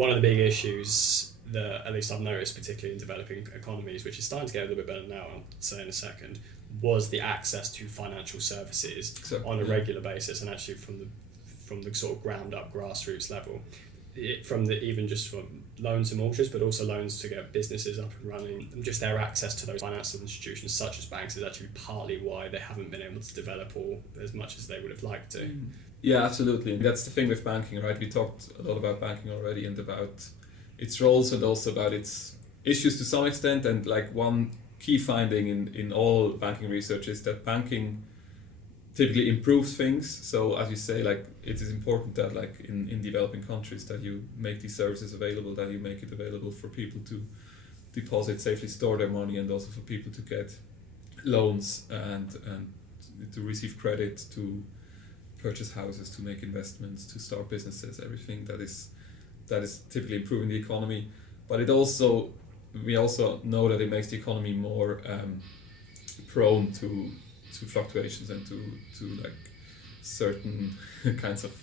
one of the big issues that at least I've noticed, particularly in developing economies, which is starting to get a little bit better now, I'll say in a second, was the access to financial services on a regular basis, and actually from the sort of ground up grassroots level, even just from loans and mortgages, but also loans to get businesses up and running, and just their access to those financial institutions such as banks is actually partly why they haven't been able to develop all as much as they would have liked to. Yeah, absolutely. That's the thing with banking, right? We talked a lot about banking already and about its roles and also about its issues to some extent. And like one key finding in all banking research is that banking typically improves things. So as you say, like it is important that like in developing countries that you make these services available, that you make it available for people to deposit, safely store their money, and also for people to get loans and to receive credit, to purchase houses, to make investments, to start businesses, everything that is typically improving the economy. But we also know that it makes the economy more prone to fluctuations and to like certain kinds of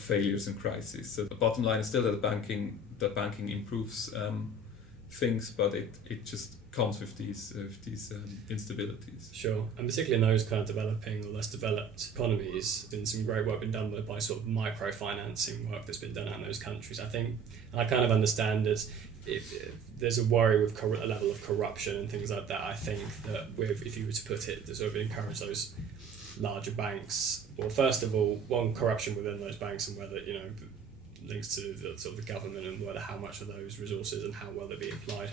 failures and crises. So the bottom line is still that banking improves things, but it just comes with these instabilities. Sure, and particularly in those kind of developing or less developed economies, there's been some great work been done by sort of microfinancing work that's been done out in those countries. I think, and I kind of understand that if there's a worry with a level of corruption and things like that, I think that if you were to put it, to sort of encourage those larger banks, well, first of all, one, corruption within those banks and whether, links to the sort of the government and whether how much of those resources and how well they're being applied.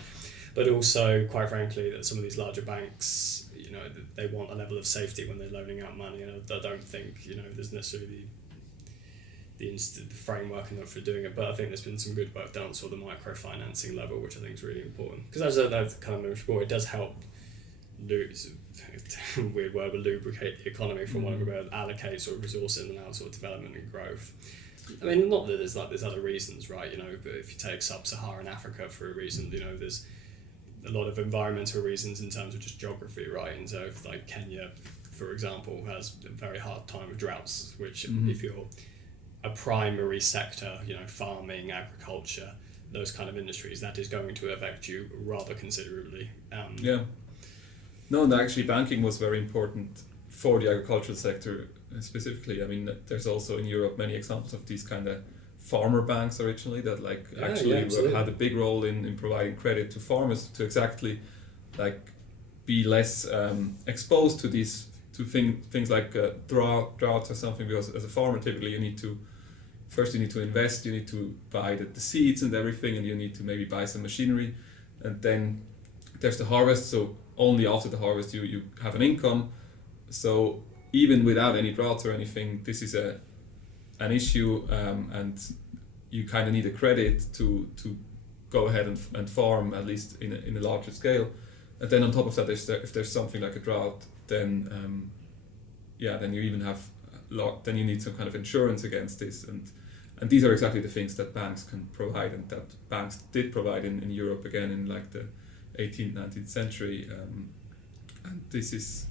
But also, quite frankly, that some of these larger banks, they want a level of safety when they're loaning out money, and I don't think, there's necessarily the framework enough for doing it. But I think there's been some good work done on sort of the microfinancing level, which I think is really important. Because as I've kind of mentioned before, it does help weird word, but lubricate the economy from one of the allocate sort of resources and allow sort of development and growth. I mean, not that there's other reasons, right? But if you take sub-Saharan Africa for a reason, there's a lot of environmental reasons in terms of just geography, right? And so if like Kenya, for example, has a very hard time with droughts, which if you're a primary sector, farming, agriculture, those kind of industries, that is going to affect you rather considerably. No, and actually banking was very important for the agricultural sector specifically. I mean, there's also in Europe many examples of these kind of farmer banks originally that had a big role in providing credit to farmers to exactly like be less exposed to things like droughts or something, because as a farmer typically you need to invest, you need to buy the seeds and everything, and you need to maybe buy some machinery, and then there's the harvest. So only after the harvest you have an income. So even without any droughts or anything, this is an issue, and you kind of need a credit to go ahead and farm, at least in a larger scale. And then on top of that, if there's something like a drought, then then you even have then you need some kind of insurance against this, and these are exactly the things that banks can provide, and that banks did provide in Europe again in like the 18th, 19th century, and this is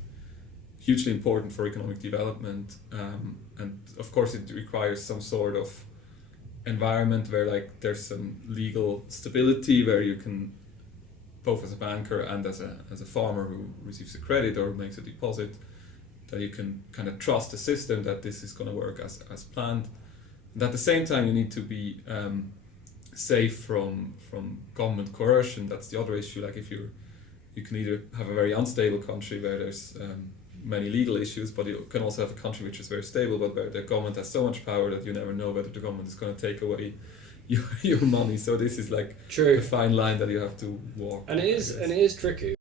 hugely important for economic development, and of course it requires some sort of environment where like there's some legal stability, where you can, both as a banker and as a farmer who receives a credit or makes a deposit, that you can kind of trust the system that this is going to work as planned. And at the same time you need to be safe from government coercion. That's the other issue. Like if you can either have a very unstable country where there's many legal issues, but you can also have a country which is very stable, but where the government has so much power that you never know whether the government is going to take away your money. So this is like a fine line that you have to walk. And it is tricky.